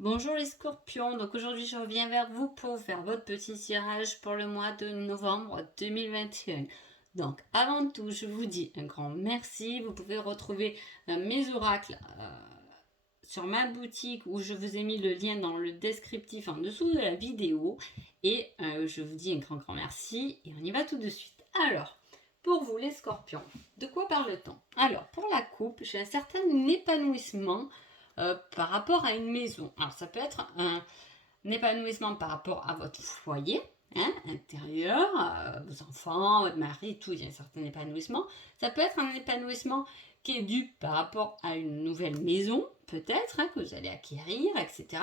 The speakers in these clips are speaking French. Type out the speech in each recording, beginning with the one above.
Bonjour les scorpions, donc aujourd'hui je reviens vers vous pour faire votre petit tirage pour le mois de novembre 2021. Donc avant tout je vous dis un grand merci, vous pouvez retrouver mes oracles sur ma boutique où je vous ai mis le lien dans le descriptif en dessous de la vidéo et je vous dis un grand merci et on y va tout de suite. Alors, pour vous les scorpions, de quoi parle-t-on? Alors pour la coupe, j'ai un certain épanouissement par rapport à une maison. Alors ça peut être un épanouissement par rapport à votre foyer intérieur, vos enfants, votre mari, tout, il y a un certain épanouissement. Ça peut être un épanouissement qui est dû par rapport à une nouvelle maison, peut-être, que vous allez acquérir, etc.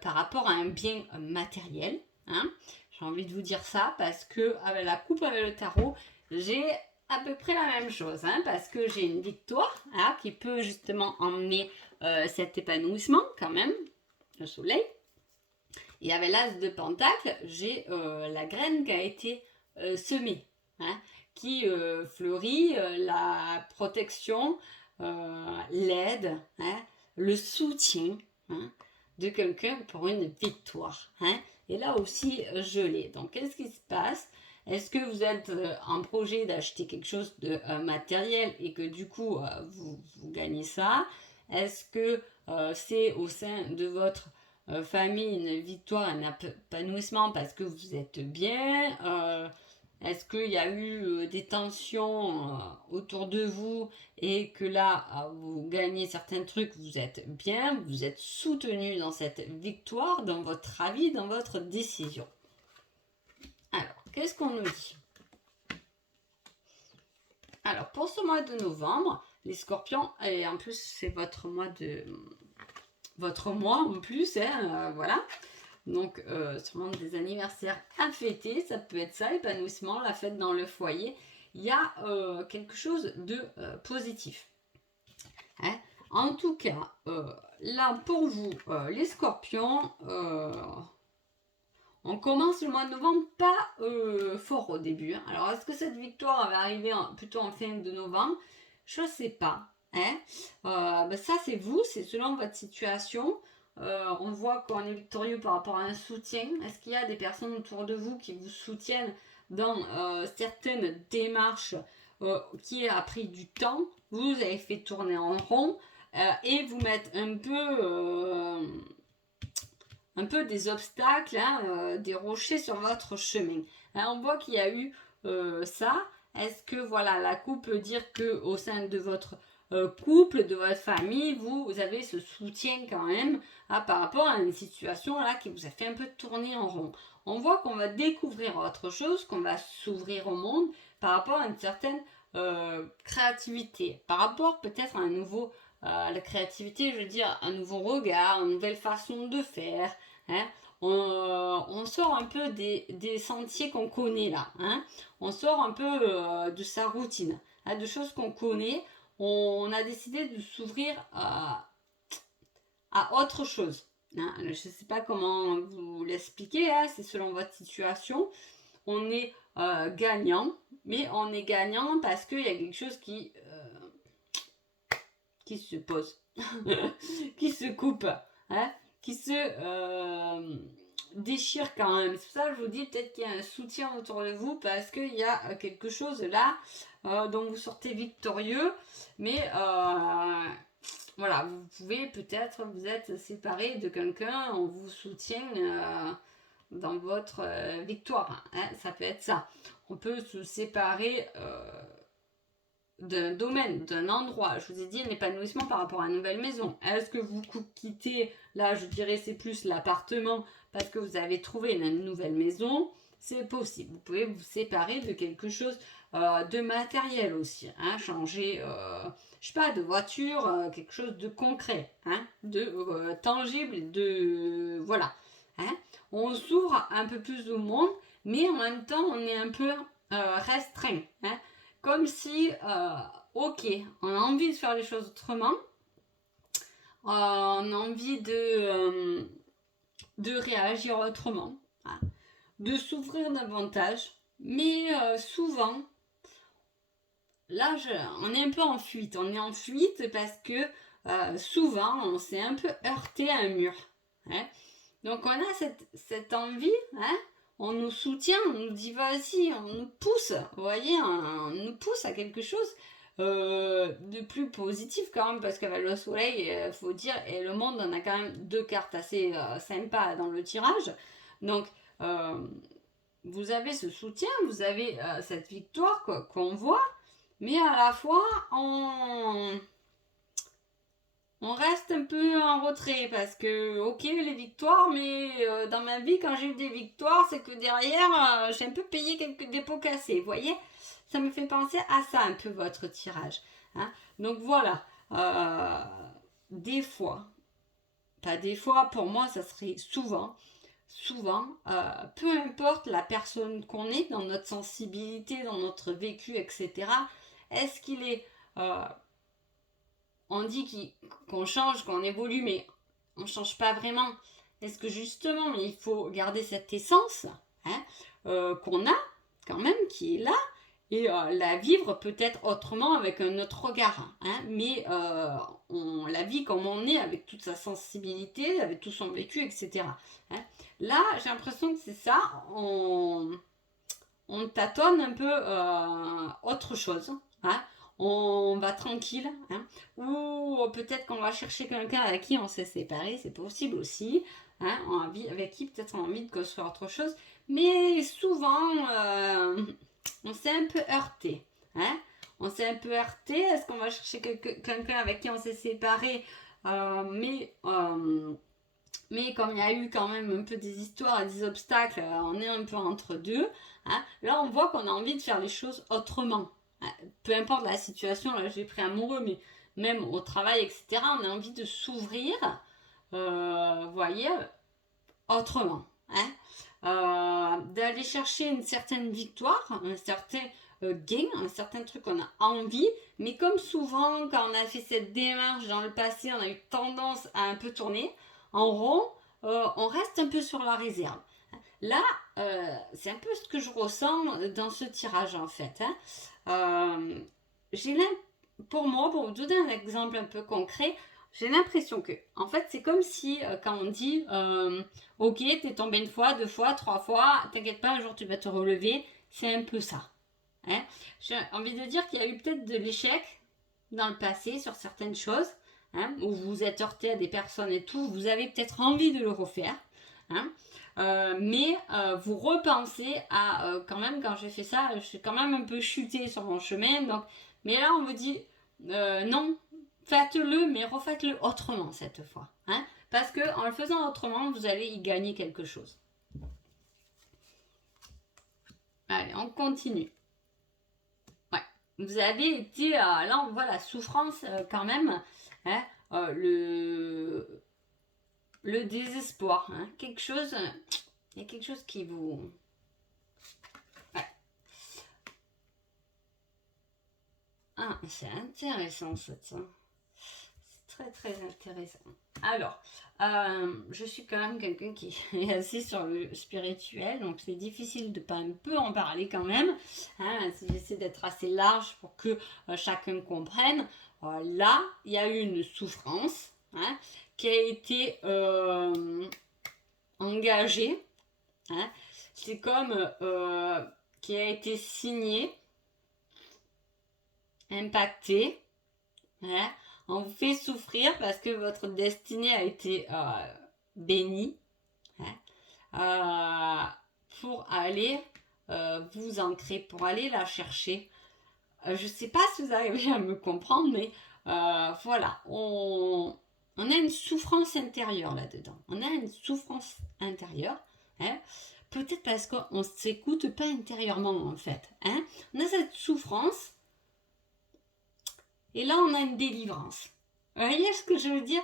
Par rapport à un bien matériel. J'ai envie de vous dire ça parce que avec la coupe avec le tarot, j'ai à peu près la même chose, parce que j'ai une victoire qui peut justement emmener cet épanouissement quand même, le soleil. Et avec l'as de pentacle, j'ai la graine qui a été semée, qui fleurit, la protection, l'aide, le soutien de quelqu'un pour une victoire. Et là aussi, je l'ai. Donc, qu'est-ce qui se passe? Est-ce que vous êtes en projet d'acheter quelque chose de matériel et que du coup, vous gagnez ça? Est-ce que c'est au sein de votre famille une victoire, un épanouissement parce que vous êtes bien? Est-ce qu'il y a eu des tensions autour de vous et que là, vous gagnez certains trucs, vous êtes bien, vous êtes soutenu dans cette victoire, dans votre avis, dans votre décision? Alors, qu'est-ce qu'on nous dit? Alors, pour ce mois de novembre, les scorpions, et en plus, c'est votre mois en plus, voilà. Donc, sûrement des anniversaires à fêter, ça peut être ça, épanouissement, la fête dans le foyer. Il y a quelque chose de positif. En tout cas, là, pour vous, les scorpions, on commence le mois de novembre pas fort au début. Alors, est-ce que cette victoire va arriver plutôt en fin de novembre? Je ne sais pas. Ça, c'est vous, c'est selon votre situation. On voit qu'on est victorieux par rapport à un soutien. Est-ce qu'il y a des personnes autour de vous qui vous soutiennent dans certaines démarches qui a pris du temps? Vous avez fait tourner en rond et vous mettre un peu des obstacles, des rochers sur votre chemin. On voit qu'il y a eu ça. Est-ce que voilà, la coupe peut dire que au sein de votre couple, de votre famille, vous avez ce soutien quand même par rapport à une situation là qui vous a fait un peu tourner en rond. On voit qu'on va découvrir autre chose, qu'on va s'ouvrir au monde par rapport à une certaine créativité, par rapport peut-être à un nouveau la créativité, je veux dire, un nouveau regard, une nouvelle façon de faire. On sort un peu des sentiers qu'on connaît là. On sort un peu de sa routine, de choses qu'on connaît. On a décidé de s'ouvrir à autre chose. Je ne sais pas comment vous l'expliquer, c'est selon votre situation. On est gagnant, mais on est gagnant parce qu'il y a quelque chose qui se pose, qui se coupe, qui se déchire quand même. C'est pour ça que je vous dis peut-être qu'il y a un soutien autour de vous parce qu'il y a quelque chose là dont vous sortez victorieux, mais voilà, vous pouvez peut-être vous êtes séparé de quelqu'un, on vous soutient dans votre victoire. Ça peut être ça. On peut se séparer d'un domaine, d'un endroit. Je vous ai dit un épanouissement par rapport à une nouvelle maison. Est-ce que vous quittez, là je dirais c'est plus l'appartement parce que vous avez trouvé une nouvelle maison? C'est possible. Vous pouvez vous séparer de quelque chose de matériel aussi. Changer, je sais pas, de voiture, quelque chose de concret, de tangible, de... Voilà. On s'ouvre un peu plus au monde, mais en même temps on est un peu restreint. Comme si, ok, on a envie de faire les choses autrement, on a envie de réagir autrement, de s'ouvrir davantage, mais souvent, là, on est un peu en fuite. On est en fuite parce que souvent, on s'est un peu heurté à un mur. Hein. Donc on a cette envie, hein, on nous soutient, on nous dit vas-y, on nous pousse, vous voyez, on nous pousse à quelque chose de plus positif quand même, parce qu'avec le soleil, il faut dire, et le monde, on a quand même deux cartes assez sympas dans le tirage. Donc vous avez ce soutien, vous avez cette victoire qu'on voit, mais à la fois on reste un peu en retrait parce que, ok, les victoires, mais dans ma vie, quand j'ai eu des victoires, c'est que derrière, j'ai un peu payé quelques dépôts cassés. Vous voyez, ça me fait penser à ça un peu votre tirage. Hein. Donc voilà, des fois, pas des fois, pour moi, ça serait souvent, peu importe la personne qu'on est, dans notre sensibilité, dans notre vécu, etc., est-ce qu'il est on dit qu'on change, qu'on évolue, mais on ne change pas vraiment. Est-ce que justement, il faut garder cette essence qu'on a quand même, qui est là, et la vivre peut-être autrement avec un autre regard. Hein, mais on la vit comme on est, avec toute sa sensibilité, avec tout son vécu, etc. Hein. Là, j'ai l'impression que c'est ça. On tâtonne un peu autre chose. Hein. On va tranquille, hein, ou peut-être qu'on va chercher quelqu'un avec qui on s'est séparé, c'est possible aussi, hein, avec qui peut-être on a envie de construire autre chose, mais souvent on s'est un peu heurté, hein, on s'est un peu heurté, est-ce qu'on va chercher quelqu'un avec qui on s'est séparé, mais comme il y a eu quand même un peu des histoires et des obstacles, on est un peu entre deux, hein, là on voit qu'on a envie de faire les choses autrement. Peu importe la situation, là j'ai pris amoureux, mais même au travail, etc., on a envie de s'ouvrir, vous voyez, autrement. Hein, d'aller chercher une certaine victoire, un certain gain, un certain truc qu'on a envie, mais comme souvent, quand on a fait cette démarche dans le passé, on a eu tendance à un peu tourner en rond, on reste un peu sur la réserve. Là, c'est un peu ce que je ressens dans ce tirage en fait. Hein. Pour moi, pour vous donner un exemple un peu concret, j'ai l'impression que, en fait, c'est comme si quand on dit, ok, t'es tombé une fois, deux fois, trois fois, t'inquiète pas, un jour tu vas te relever, c'est un peu ça. Hein. J'ai envie de dire qu'il y a eu peut-être de l'échec dans le passé sur certaines choses, hein, où vous vous êtes heurté à des personnes et tout, vous avez peut-être envie de le refaire. Hein. Mais vous repensez à quand même quand j'ai fait ça, je suis quand même un peu chuté sur mon chemin. Donc, mais là on vous dit non, faites-le, mais refaites-le autrement cette fois. Hein, parce que en le faisant autrement, vous allez y gagner quelque chose. Allez, on continue. Ouais, vous avez été là on voit la souffrance quand même. Hein, le désespoir, hein, quelque chose, il y a quelque chose qui vous... Ouais. Ah, c'est intéressant ça. C'est très très intéressant. Alors, je suis quand même quelqu'un qui est assez sur le spirituel, donc c'est difficile de pas un peu en parler quand même. Hein, j'essaie d'être assez large pour que chacun comprenne. Là, il y a eu une souffrance. Hein, qui a été engagé, hein, c'est comme qui a été signé, impacté, hein, on vous fait souffrir parce que votre destinée a été bénie, hein, pour aller vous ancrer, pour aller la chercher. Je sais pas si vous arrivez à me comprendre, mais voilà, on a une souffrance intérieure là-dedans. On a une souffrance intérieure. Hein, peut-être parce qu'on ne s'écoute pas intérieurement en fait. Hein. On a cette souffrance. Et là, on a une délivrance. Vous voyez ce que je veux dire?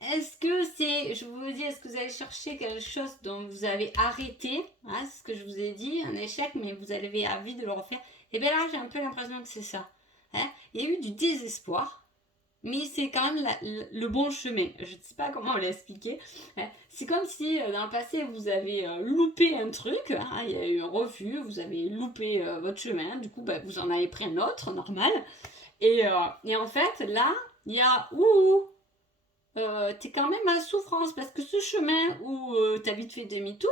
Est-ce que c'est, je vous dis, est-ce que vous allez chercher quelque chose dont vous avez arrêté, hein, c'est ce que je vous ai dit, un échec, mais vous avez envie de le refaire? Et bien là, j'ai un peu l'impression que c'est ça. Hein. Il y a eu du désespoir, mais c'est quand même le bon chemin. Je ne sais pas comment l'expliquer. Hein. C'est comme si dans le passé, vous avez loupé un truc, hein, il y a eu un refus, vous avez loupé votre chemin, du coup, bah, vous en avez pris un autre, normal. Et en fait, là, il y a tu es quand même à souffrance parce que ce chemin où tu as vite fait demi-tour,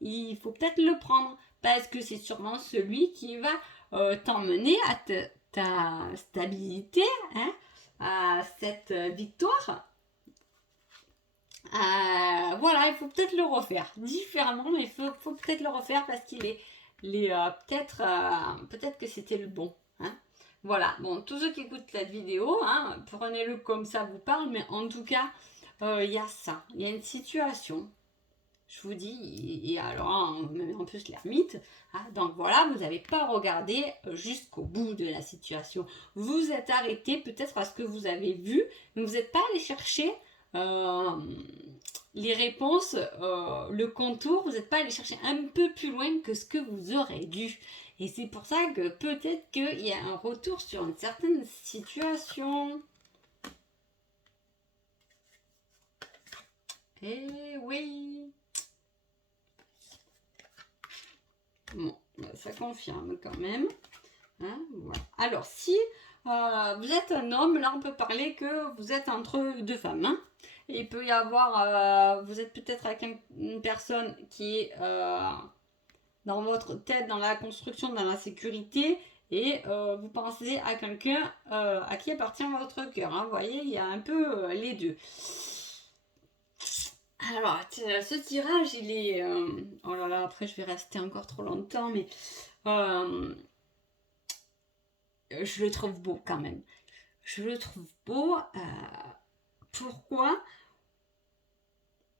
il faut peut-être le prendre parce que c'est sûrement celui qui va t'emmener à ta stabilité, hein, à cette victoire. Voilà, il faut peut-être le refaire différemment, mais il faut peut-être le refaire parce qu'il est peut-être que c'était le bon. Hein. Voilà, bon, tous ceux qui écoutent cette vidéo, hein, prenez-le comme ça vous parle, mais en tout cas, il y a ça, il y a une situation, je vous dis, et alors en plus l'ermite, hein, donc voilà, vous n'avez pas regardé jusqu'au bout de la situation, vous êtes arrêté peut-être à ce que vous avez vu, mais vous n'êtes pas allé chercher les réponses, le contour, vous n'êtes pas allé chercher un peu plus loin que ce que vous aurez dû. Et c'est pour ça que peut-être qu'il y a un retour sur une certaine situation. Eh oui. Bon, ça confirme quand même. Hein, voilà. Alors, si vous êtes un homme, là on peut parler que vous êtes entre deux femmes. Hein. Il peut y avoir, vous êtes peut-être avec une personne qui est dans votre tête, dans la construction, dans la sécurité, et vous pensez à quelqu'un à qui appartient votre cœur. Hein. Vous voyez, il y a un peu les deux. Alors, ce tirage, il est... oh là là, après je vais rester encore trop longtemps, mais... je le trouve beau quand même. Je le trouve beau. Pourquoi ?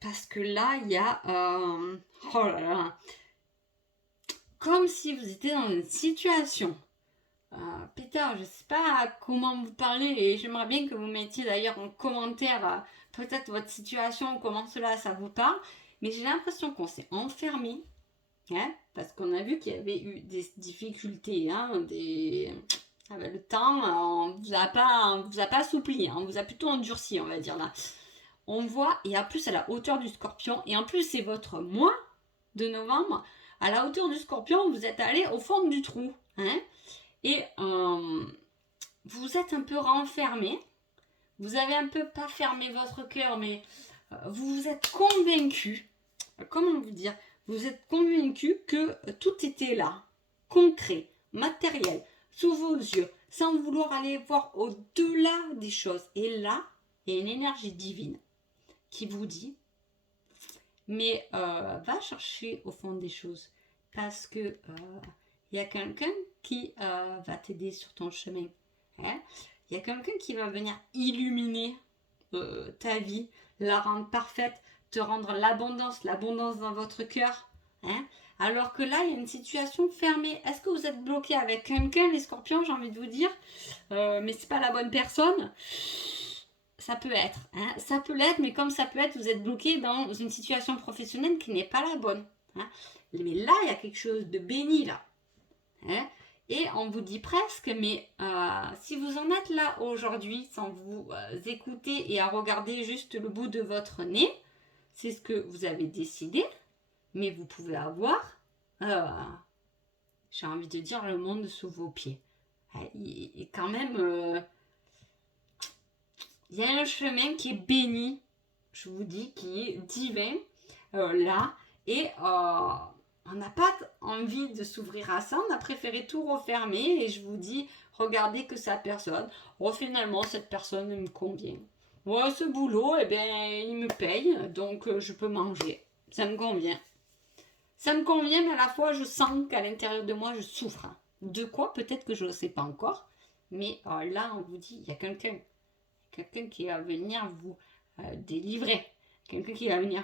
Parce que là, il y a... oh là là. Comme si vous étiez dans une situation. Peter, je ne sais pas comment vous parlez et j'aimerais bien que vous mettiez d'ailleurs en commentaire peut-être votre situation, comment cela, ça vous parle. Mais j'ai l'impression qu'on s'est enfermé. Hein, parce qu'on a vu qu'il y avait eu des difficultés. Hein, avec le temps, on vous a pas assoupli, hein, on vous a plutôt endurci, on va dire là. On voit, et en plus à la hauteur du scorpion, et en plus c'est votre mois de novembre, à la hauteur du scorpion, vous êtes allé au fond du trou. Hein, et vous êtes un peu renfermé, vous avez un peu pas fermé votre cœur, mais vous vous êtes convaincu, comment vous dire, vous êtes convaincu que tout était là, concret, matériel, sous vos yeux, sans vouloir aller voir au-delà des choses. Et là, il y a une énergie divine qui vous dit, mais va chercher au fond des choses, parce que il y a quelqu'un qui va t'aider sur ton chemin. Hein? Il y a quelqu'un qui va venir illuminer ta vie, la rendre parfaite, te rendre l'abondance dans votre cœur. Hein? Alors que là, il y a une situation fermée. Est-ce que vous êtes bloqué avec quelqu'un, les scorpions, j'ai envie de vous dire, mais c'est pas la bonne personne? Ça peut être. Hein? Ça peut l'être, mais comme ça peut être, vous êtes bloqué dans une situation professionnelle qui n'est pas la bonne. Hein? Mais là, il y a quelque chose de béni, là. Hein? Et on vous dit presque, mais si vous en êtes là aujourd'hui, sans vous écouter et à regarder juste le bout de votre nez, c'est ce que vous avez décidé, mais vous pouvez avoir, j'ai envie de dire, le monde sous vos pieds. Et quand même, il y a un chemin qui est béni, je vous dis, qui est divin, là, et on n'a pas envie de s'ouvrir à ça, on a préféré tout refermer, et je vous dis, regardez que sa personne, finalement, cette personne me convient. Ouais, ce boulot, eh bien, il me paye, donc je peux manger. Ça me convient. Ça me convient, mais à la fois, je sens qu'à l'intérieur de moi, je souffre. De quoi? Peut-être que je ne le sais pas encore. Mais là, on vous dit, il y a quelqu'un qui va venir vous délivrer. Quelqu'un qui va venir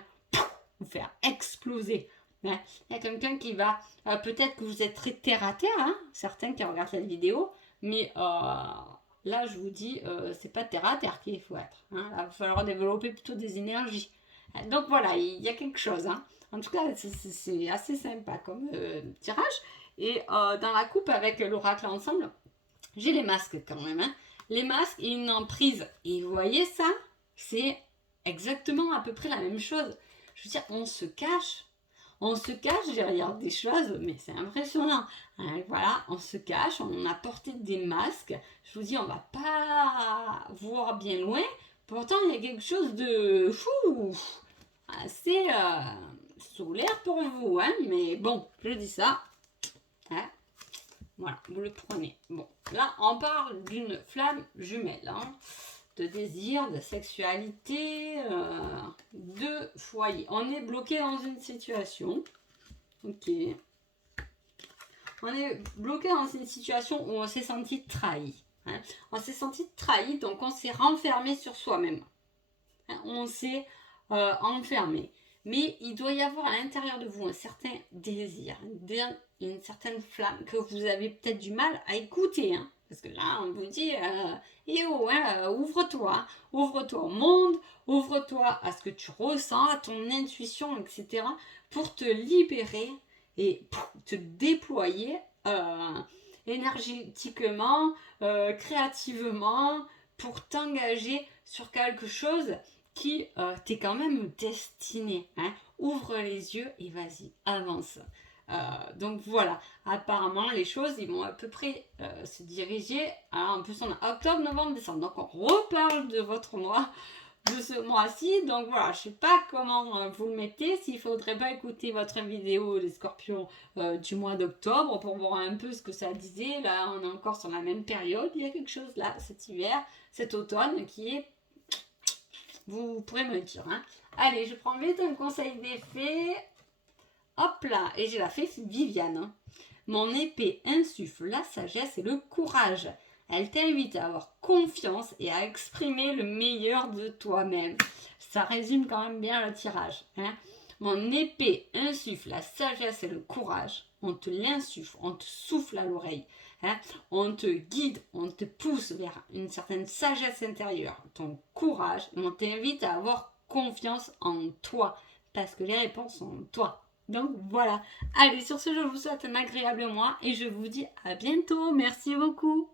vous faire exploser. Hein. Il y a quelqu'un qui va... peut-être que vous êtes très terre à terre, hein, certains qui regardent cette vidéo, mais... là, je vous dis, c'est pas terre à terre qu'il faut être. Hein. Là, il va falloir développer plutôt des énergies. Donc voilà, il y a quelque chose. Hein. En tout cas, c'est assez sympa comme tirage. Et dans la coupe avec l'oracle ensemble, j'ai les masques quand même. Hein. Les masques et une emprise. Et vous voyez ça, c'est exactement à peu près la même chose. Je veux dire, on se cache derrière des choses, mais c'est impressionnant. Hein, voilà, on se cache, on a porté des masques. Je vous dis, on va pas voir bien loin Pourtant, il y a quelque chose de fou, assez solaire pour vous, hein, mais bon, je dis ça. Hein. Voilà, vous le prenez. Bon, là, on parle d'une flamme jumelle, hein, de désir, de sexualité, de foyer. On est bloqué dans une situation. Ok. On est bloqué dans une situation où on s'est senti trahi. Hein. On s'est senti trahi, donc on s'est renfermé sur soi-même. Hein. On s'est enfermé. Mais il doit y avoir à l'intérieur de vous un certain désir, une certaine flamme que vous avez peut-être du mal à écouter. Hein. Parce que là, on vous dit, ouvre-toi. Ouvre-toi au monde, ouvre-toi à ce que tu ressens, à ton intuition, etc. pour te libérer et te déployer énergétiquement, créativement, pour t'engager sur quelque chose qui t'est quand même destiné. Hein. Ouvre les yeux et vas-y, avance. Donc voilà, apparemment les choses ils vont à peu près se diriger. Alors en plus on a octobre, novembre, décembre. Donc on reparle de votre mois, de ce mois-ci. Donc voilà, je sais pas comment vous le mettez. S'il faudrait pas écouter votre vidéo les scorpions du mois d'octobre pour voir un peu ce que ça disait. Là on est encore sur la même période. Il y a quelque chose là cet hiver, cet automne qui est... Vous pourrez me le dire. Hein. Allez, je prends vite un conseil des fées. Hop là, et j'ai la fée Viviane. Hein. Mon épée insuffle la sagesse et le courage. Elle t'invite à avoir confiance et à exprimer le meilleur de toi-même. Ça résume quand même bien le tirage. Hein. Mon épée insuffle la sagesse et le courage. On te l'insuffle, on te souffle à l'oreille. Hein. On te guide, on te pousse vers une certaine sagesse intérieure, ton courage. On t'invite à avoir confiance en toi parce que les réponses sont en toi. Donc voilà. Allez, sur ce, je vous souhaite un agréable mois et je vous dis à bientôt. Merci beaucoup.